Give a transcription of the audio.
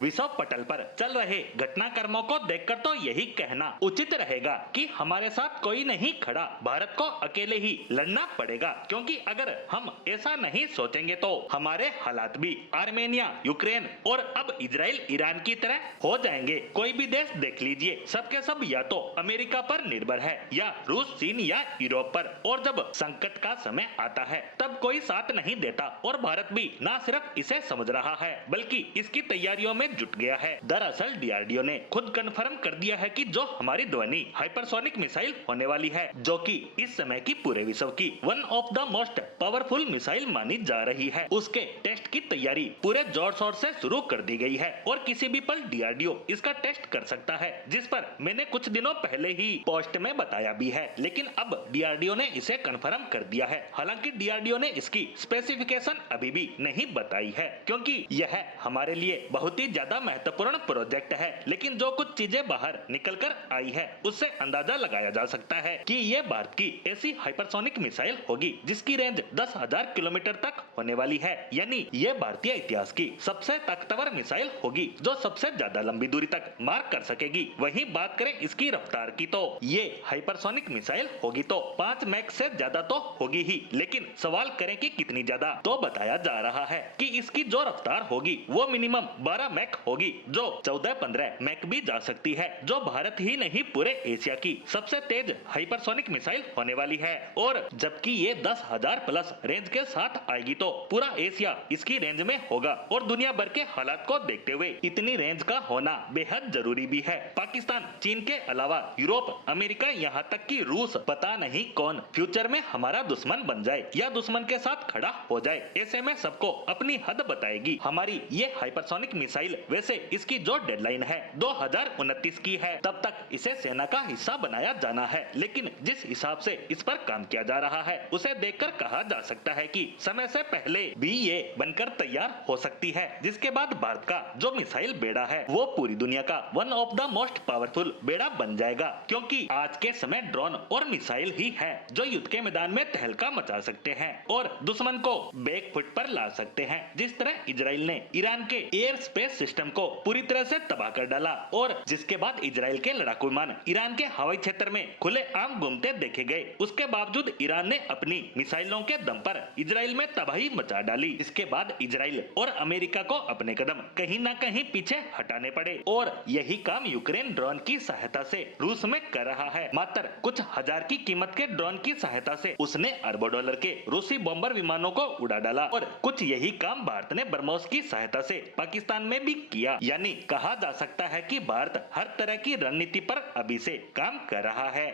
विश्व पटल पर चल रहे घटनाक्रमों को देखकर तो यही कहना उचित रहेगा कि हमारे साथ कोई नहीं खड़ा, भारत को अकेले ही लड़ना पड़ेगा। क्योंकि अगर हम ऐसा नहीं सोचेंगे तो हमारे हालात भी आर्मेनिया, यूक्रेन और अब इजराइल, ईरान की तरह हो जाएंगे। कोई भी देश देख लीजिए, सबके सब या तो अमेरिका पर निर्भर है या रूस, चीन या यूरोप पर। और जब संकट का समय आता है तब कोई साथ नहीं देता। और भारत भी न सिर्फ इसे समझ रहा है बल्कि इसकी तैयारियों में जुट गया है। दरअसल डीआरडीओ ने खुद कन्फर्म कर दिया है कि जो हमारी ध्वनि हाइपरसोनिक मिसाइल होने वाली है, जो कि इस समय की पूरे विश्व की one of the most powerful missile मानी जा रही है, उसके टेस्ट की तैयारी पूरे जोर शोर से शुरू कर दी गई है। और किसी भी पल डीआरडीओ इसका टेस्ट कर सकता है, जिस पर मैंने कुछ दिनों पहले ही पोस्ट में बताया भी है। लेकिन अब डीआरडीओ ने इसे कन्फर्म कर दिया है। हालांकि डीआरडीओ ने इसकी स्पेसिफिकेशन अभी भी नहीं बताई है, क्योंकि यह हमारे लिए बहुत ही ज्यादा महत्वपूर्ण प्रोजेक्ट है। लेकिन जो कुछ चीजें बाहर निकल कर आई है उससे अंदाजा लगाया जा सकता है कि ये भारत की ऐसी हाइपरसोनिक मिसाइल होगी जिसकी रेंज 10,000 किलोमीटर तक होने वाली है। यानी ये भारतीय इतिहास की सबसे ताकतवर मिसाइल होगी जो सबसे ज्यादा लंबी दूरी तक मार कर सकेगी। वहीं बात करें इसकी रफ्तार की तो ये हाइपरसोनिक मिसाइल होगी तो 5 मैक से ज्यादा तो होगी ही। लेकिन सवाल करें कि कितनी ज्यादा, तो बताया जा रहा है कि इसकी जो रफ्तार होगी वो मिनिमम 12 मैक होगी, जो 14-15 मैक भी जा सकती है, जो भारत ही नहीं पूरे एशिया की सबसे तेज हाइपरसोनिक मिसाइल होने वाली है। और जबकि ये 10,000 प्लस रेंज के साथ आएगी तो पूरा एशिया इसकी रेंज में होगा। और दुनिया भर के हालात को देखते हुए इतनी रेंज का होना बेहद जरूरी भी है। पाकिस्तान, चीन के अलावा यूरोप, अमेरिका, यहाँ तक कि रूस, पता नहीं कौन फ्यूचर में हमारा दुश्मन बन जाए या दुश्मन के साथ खड़ा हो जाए। ऐसे में सबको अपनी हद बताएगी हमारी ये हाइपरसोनिक मिसाइल। वैसे इसकी जो डेडलाइन है 2029 की है, तब तक इसे सेना का हिस्सा बनाया जाना है। लेकिन जिस हिसाब से इस पर काम किया जा रहा है उसे देखकर कहा जा सकता है कि समय से पहले भी ये बनकर तैयार हो सकती है, जिसके बाद भारत का जो मिसाइल बेड़ा है वो पूरी दुनिया का one of the most powerful बेड़ा बन जाएगा। क्योंकि आज के समय ड्रोन और मिसाइल ही है जो युद्ध के मैदान में तहलका मचा सकते हैं और दुश्मन को बैक फुट पर ला सकते हैं। जिस तरह इजराइल ने ईरान के एयर स्पेस सिस्टम को पूरी तरह से तबाह कर डाला और जिसके बाद इजराइल के लड़ाकू विमान ईरान के हवाई क्षेत्र में खुले आम घूमते देखे गए, उसके बावजूद ईरान ने अपनी मिसाइलों के दम पर इजराइल में तबाही मचा डाली। इसके बाद इजराइल और अमेरिका को अपने कदम कहीं न कहीं पीछे हटाने पड़े और यही काम यूक्रेन ड्रोन की सहायता से रूस में कर रहा है। मात्र कुछ हजार की कीमत के ड्रोन की सहायता से उसने अरबों डॉलर के रूसी बॉम्बर विमानों को उड़ा डाला और कुछ यही काम भारत ने ब्रह्मोस की सहायता से पाकिस्तान में भी किया। यानी कहा जा सकता है कि भारत हर तरह की रणनीति पर अभी से काम कर रहा है।